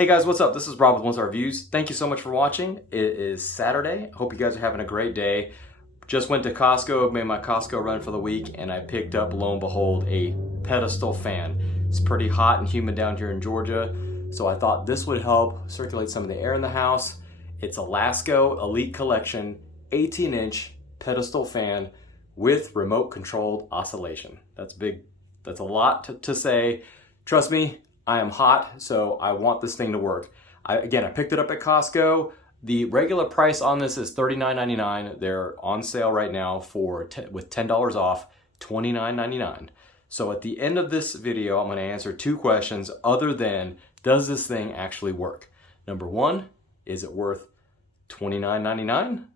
Hey guys, what's up? This is Rob with Wonstar Reviews. Thank you so much for watching. It is Saturday. I hope you guys are having a great day. Just went to Costco, made my Costco run for the week, and I picked up, lo and behold, a pedestal fan. It's pretty hot and humid down here in Georgia, so I thought this would help circulate some of the air in the house. It's a Lasko Elite Collection 18-inch pedestal fan with remote controlled oscillation. That's big. That's a lot to say. Trust me, I am hot, so I want this thing to work. I picked it up at Costco. The regular price on this is $39.99. They're on sale right now with $10 off, $29.99. So at the end of this video, I'm going to answer two questions other than, does this thing actually work? Number one, is it worth $29.99?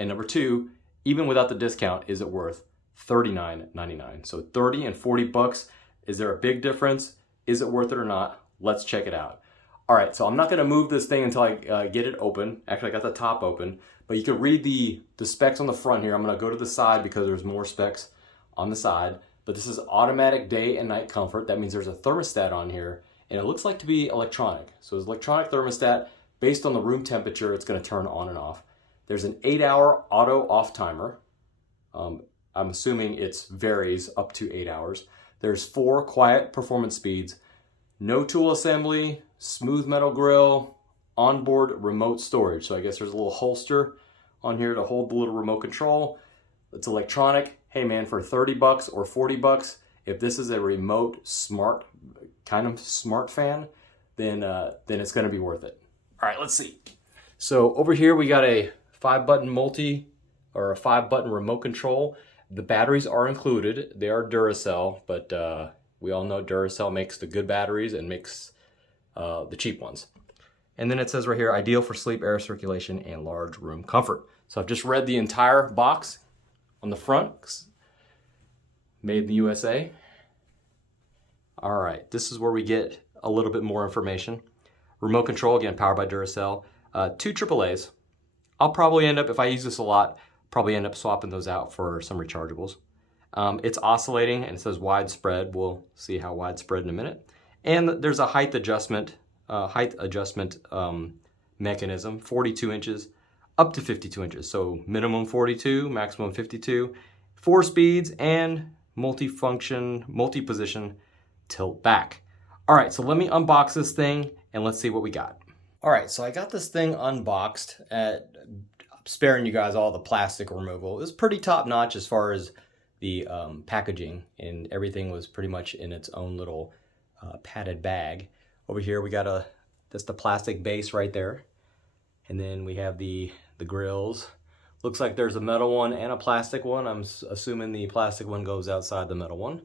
And number two, even without the discount, is it worth $39.99? So 30 and 40 bucks. Is there a big difference? Is it worth it or not? Let's check it out. All right, so I'm not gonna move this thing until I get it open. Actually, I got the top open, but you can read the specs on the front here. I'm gonna go to the side because there's more specs on the side, but this is automatic day and night comfort. That means there's a thermostat on here, and it looks like to be electronic. So it's electronic thermostat. Based on the room temperature, it's gonna turn on and off. There's an 8-hour auto off timer. I'm assuming it varies up to 8 hours. There's 4 quiet performance speeds, no tool assembly, smooth metal grill, onboard remote storage. So I guess there's a little holster on here to hold the little remote control. It's electronic. Hey man, for 30 bucks or 40 bucks, if this is a remote smart fan, then it's gonna be worth it. All right, let's see. So over here we got a 5-button a 5-button remote control. The batteries are included. They are Duracell, but we all know Duracell makes the good batteries and makes the cheap ones. And then it says right here, ideal for sleep, air circulation, and large room comfort. So I've just read the entire box on the front. Made in the USA. All right, this is where we get a little bit more information. Remote control, again, powered by Duracell. 2 AAAs. I'll probably end up, if I use this a lot, probably end up swapping those out for some rechargeables. It's oscillating and it says widespread. We'll see how widespread in a minute. And there's a height adjustment mechanism, 42 inches up to 52 inches. So minimum 42, maximum 52, 4 speeds and multi-position tilt back. All right, so let me unbox this thing and let's see what we got. All right, so I got this thing unboxed sparing you guys all the plastic removal. It was pretty top notch as far as the packaging, and everything was pretty much in its own little padded bag. Over here we got that's the plastic base right there, and then we have the grills. Looks like there's a metal one and a plastic one. I'm assuming the plastic one goes outside the metal one.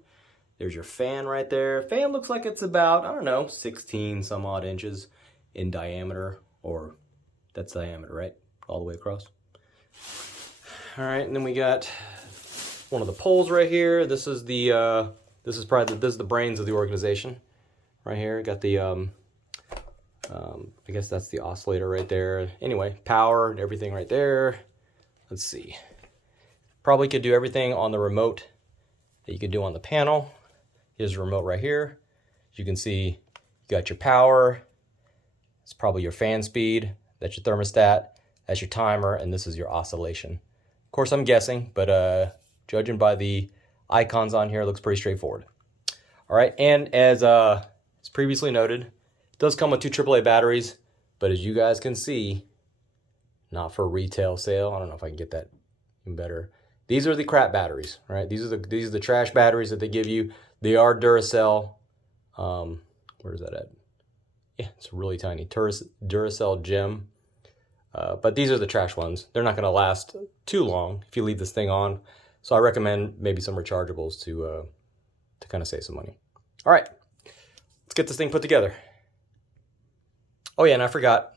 There's your fan right there. Fan looks like it's about, I don't know, 16 some odd inches in diameter, or that's diameter, right? All the way across. All right, and then we got one of the poles right here. This is the this is the brains of the organization right here. Got the I guess that's the oscillator right there. Anyway, power and everything right there. Let's see. Probably could do everything on the remote that you could do on the panel. Here's the remote right here. As you can see, you got your power. It's probably your fan speed. That's your thermostat. That's your timer, and this is your oscillation. Of course, I'm guessing, but judging by the icons on here, it looks pretty straightforward. All right, and as previously noted, it does come with 2 AAA batteries, but as you guys can see, not for retail sale. I don't know if I can get that even better. These are the crap batteries, right? These are the trash batteries that they give you. They are Duracell. Where is that at? Yeah, it's really tiny. Duracell Gem. But these are the trash ones. They're not going to last too long if you leave this thing on. So I recommend maybe some rechargeables to kind of save some money. All right, let's get this thing put together. Oh yeah, and I forgot.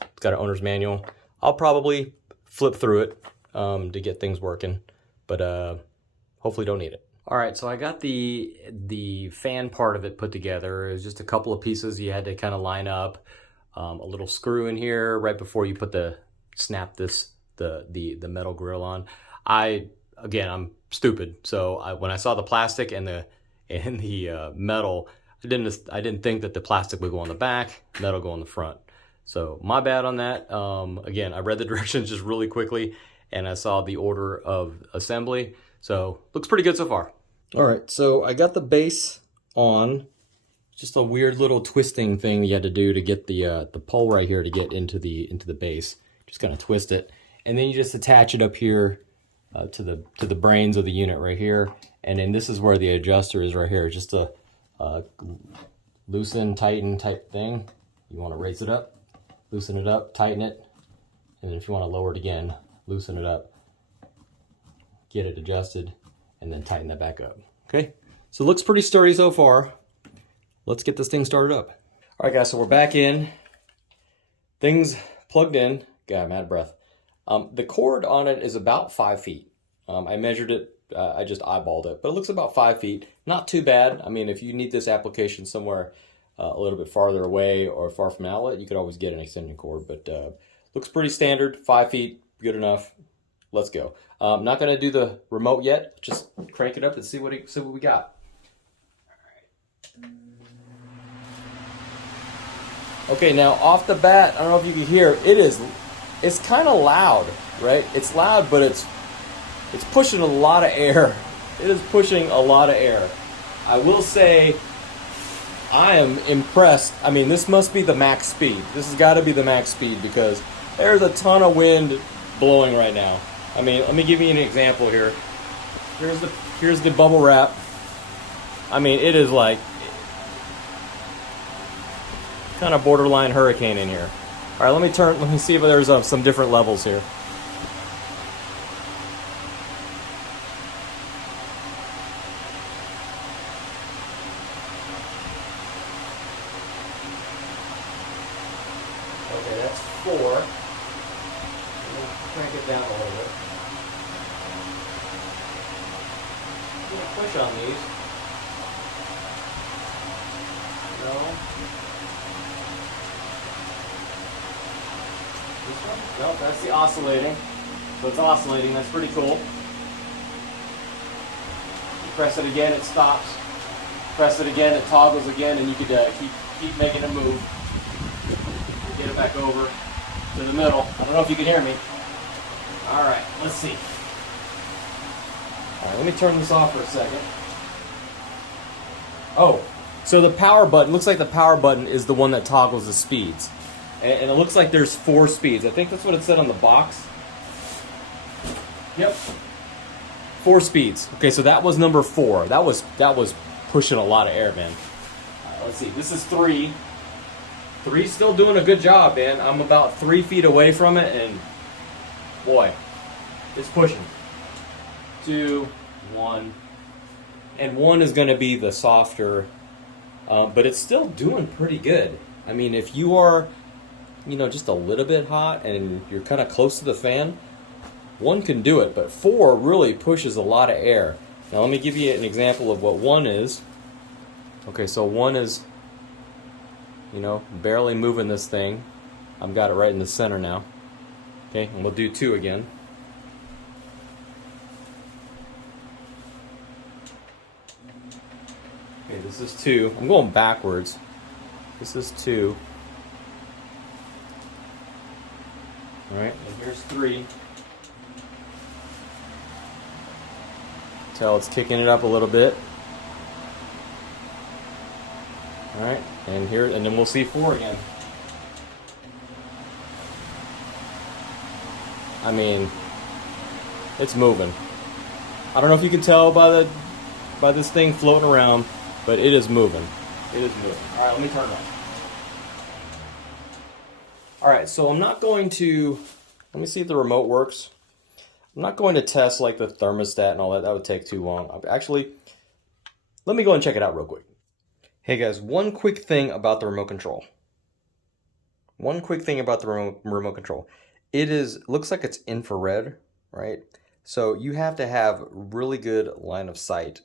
It's got an owner's manual. I'll probably flip through it to get things working, but hopefully don't need it. All right, so I got the fan part of it put together. It was just a couple of pieces you had to kind of line up. A little screw in here right before you put the metal grill on. I'm stupid, so when I saw the plastic and the metal, I didn't think that the plastic would go on the back, metal go on the front. So my bad on that. Again, I read the directions just really quickly and I saw the order of assembly. So looks pretty good so far. All right, so I got the base on. Just a weird little twisting thing you had to do to get the pole right here to get into the base. Just kind of twist it, and then you just attach it up here to the brains of the unit right here. And then this is where the adjuster is right here. Just a loosen, tighten type thing. You want to raise it up, loosen it up, tighten it, and then if you want to lower it again, loosen it up, get it adjusted, and then tighten that back up. Okay, so it looks pretty sturdy so far. Let's get this thing started up. All right, guys, so we're back in. Things plugged in. God, I'm out of breath. The cord on it is about 5 feet. I measured it. I just eyeballed it, but it looks about 5 feet. Not too bad. I mean, if you need this application somewhere a little bit farther away or far from an outlet, you could always get an extension cord, but looks pretty standard. 5 feet, good enough. Let's go. I'm not going to do the remote yet. Just crank it up and see what we got. Okay, now off the bat, I don't know if you can hear, it's kind of loud, right? It's loud, but it's pushing a lot of air. It is pushing a lot of air. I will say, I am impressed. I mean, this must be the max speed. This has got to be the max speed because there's a ton of wind blowing right now. I mean, let me give you an example here. Here's the bubble wrap. I mean, it is like kind of borderline hurricane in here. All right, let me see if there's some different levels here. Okay, that's 4. I'm gonna crank it down a little bit. I'm gonna push on these. No. This one? Nope, that's the oscillating. So it's oscillating, that's pretty cool. You press it again, it stops. Press it again, it toggles again, and you could keep making it move. Get it back over to the middle. I don't know if you can hear me. All right, let's see. All right, let me turn this off for a second. Oh, so the power button, looks like the power button is the one that toggles the speeds. And it looks like there's 4 speeds. I think that's what it said on the box. Yep. 4 speeds. Okay, so that was number 4. That was pushing a lot of air, man. Let's see. This is 3. 3's still doing a good job, man. I'm about 3 feet away from it, and boy, it's pushing. 2, 1, and 1 is going to be the softer, but it's still doing pretty good. I mean, if you are, just a little bit hot and you're kind of close to the fan, 1 can do it, but 4 really pushes a lot of air. Now let me give you an example of what 1 is. Okay, so 1 is, barely moving this thing. I've got it right in the center now. Okay, and we'll do 2 again. Okay, this is 2. I'm going backwards. This is 2. Alright, and here's 3. Tell it's kicking it up a little bit. Alright, and then we'll see 4 again. I mean, it's moving. I don't know if you can tell by this thing floating around, but it is moving. It is moving. Alright, let me turn it on. Alright, so I'm not going to, let me see if the remote works. I'm not going to test like the thermostat and all that. That would take too long. Actually, let me go and check it out real quick. Hey guys, one quick thing about the remote control. Remote control. It looks like it's infrared, right? So you have to have really good line of sight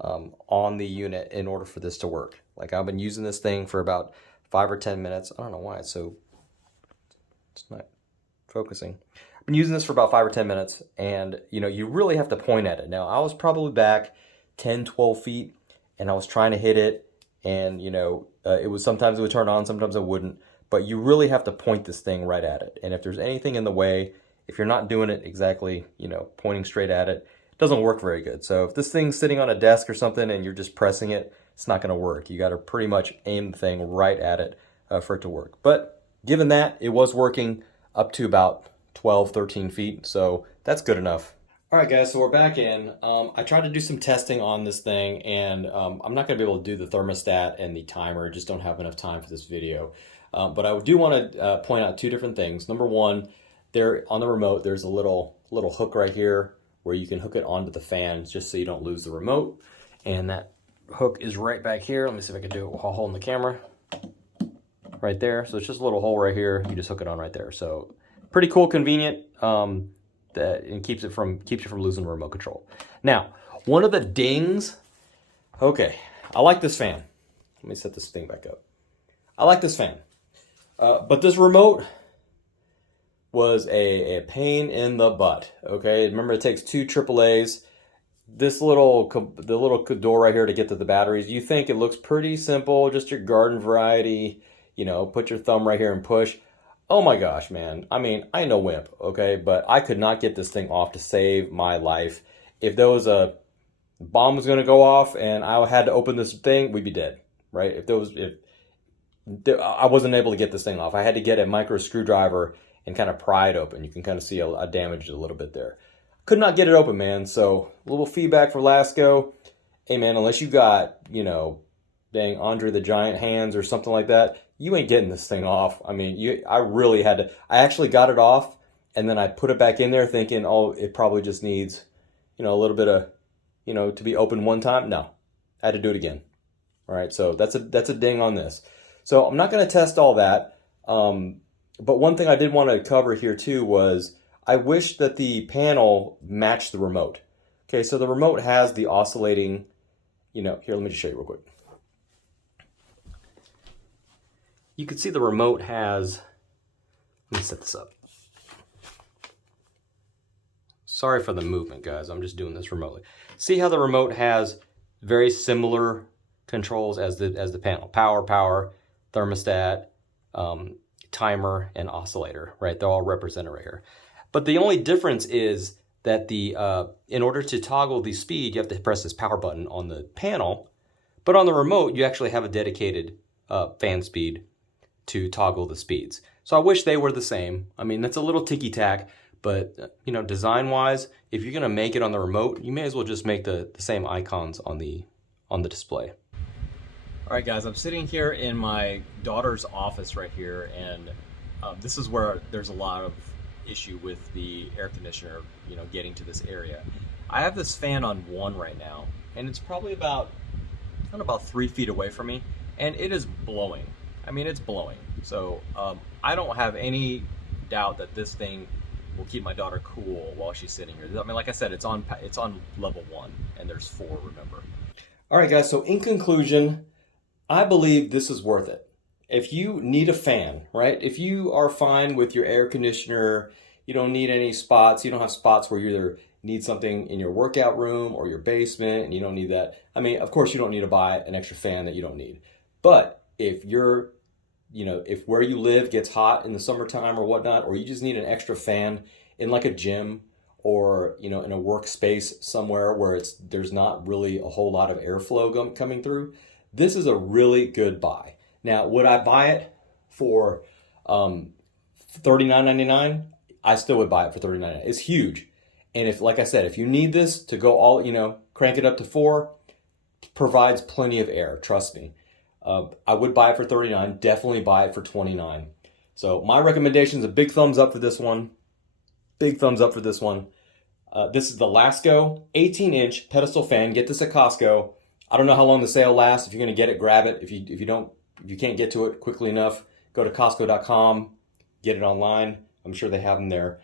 on the unit in order for this to work. Like I've been using this thing for about 5 or 10 minutes. I don't know why it's not focusing. I've been using this for about 5 or 10 minutes, and you really have to point at it. Now I was probably back 10, 12 feet, and I was trying to hit it, and it was sometimes it would turn on, sometimes it wouldn't. But you really have to point this thing right at it. And if there's anything in the way, if you're not doing it exactly, pointing straight at it, it doesn't work very good. So if this thing's sitting on a desk or something and you're just pressing it, it's not going to work. You got to pretty much aim the thing right at it for it to work. But given that, it was working up to about 12, 13 feet. So that's good enough. All right, guys, so we're back in. I tried to do some testing on this thing, and I'm not going to be able to do the thermostat and the timer. Just don't have enough time for this video. But I do want to point out two different things. Number one, there on the remote, there's a little hook right here where you can hook it onto the fan just so you don't lose the remote. And that hook is right back here. Let me see if I can do it while holding the camera. Right there. So it's just a little hole right here. You just hook it on right there. So pretty cool, convenient. That and keeps you from losing the remote control. Now, one of the dings. Okay, I like this fan. Let me set this thing back up. I like this fan. But this remote was a pain in the butt. Okay, remember it takes two AAAs. The little door right here to get to the batteries. You think it looks pretty simple, just your garden variety. Put your thumb right here and push. Oh my gosh, man. I mean, I ain't no wimp, okay? But I could not get this thing off to save my life. If there was a bomb was going to go off and I had to open this thing, we'd be dead, right? I wasn't able to get this thing off. I had to get a micro screwdriver and kind of pry it open. You can kind of see I damaged it a little bit there. Could not get it open, man. So a little feedback for Lasko. Hey, man, unless you got, dang Andre the Giant hands or something like that, you ain't getting this thing off. I mean, I really had to. I actually got it off, and then I put it back in there thinking, oh, it probably just needs, a little bit of, to be open one time. No, I had to do it again. All right, so that's a ding on this. So I'm not going to test all that. But one thing I did want to cover here too was I wish that the panel matched the remote. Okay, so the remote has the oscillating, here, let me just show you real quick. You can see the remote has, let me set this up. Sorry for the movement, guys. I'm just doing this remotely. See how the remote has very similar controls as the panel. Power, thermostat, timer, and oscillator, right? They're all represented right here. But the only difference is that in order to toggle the speed, you have to press this power button on the panel. But on the remote, you actually have a dedicated fan speed to toggle the speeds. So I wish they were the same. I mean, that's a little ticky-tack, but design-wise, if you're gonna make it on the remote, you may as well just make the same icons on the display. All right, guys, I'm sitting here in my daughter's office right here, and this is where there's a lot of issue with the air conditioner, getting to this area. I have this fan on 1 right now, and it's probably about 3 feet away from me, and it is blowing. I mean, it's blowing. So I don't have any doubt that this thing will keep my daughter cool while she's sitting here. I mean, like I said, it's on level 1, and there's 4, remember. All right, guys, so in conclusion, I believe this is worth it. If you need a fan, right? If you are fine with your air conditioner, you don't need any spots, you don't have spots where you either need something in your workout room or your basement, and you don't need that. I mean, of course, you don't need to buy an extra fan that you don't need. But if you're if where you live gets hot in the summertime or whatnot, or you just need an extra fan in like a gym or, in a workspace somewhere where there's not really a whole lot of airflow coming through, this is a really good buy. Now, would I buy it for $39.99? I still would buy it for $39.99. It's huge. And if, like I said, if you need this to go all, crank it up to 4, provides plenty of air, trust me. I would buy it for $39, definitely buy it for $29. So my recommendation is a big thumbs up for this one. Big thumbs up for this one. This is the Lasko 18-inch pedestal fan. Get this at Costco. I don't know how long the sale lasts. If you're going to get it, grab it. If you can't get to it quickly enough, go to Costco.com, get it online. I'm sure they have them there.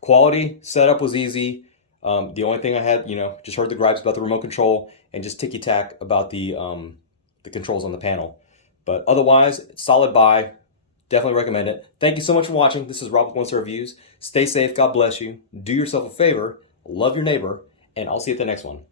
Quality, setup was easy. The only thing I had, just heard the gripes about the remote control and just ticky-tack about the controls on the panel. But otherwise, solid buy. Definitely recommend it. Thank you so much for watching. This is Rob with Wonstar Reviews. Stay safe. God bless you. Do yourself a favor. Love your neighbor. And I'll see you at the next one.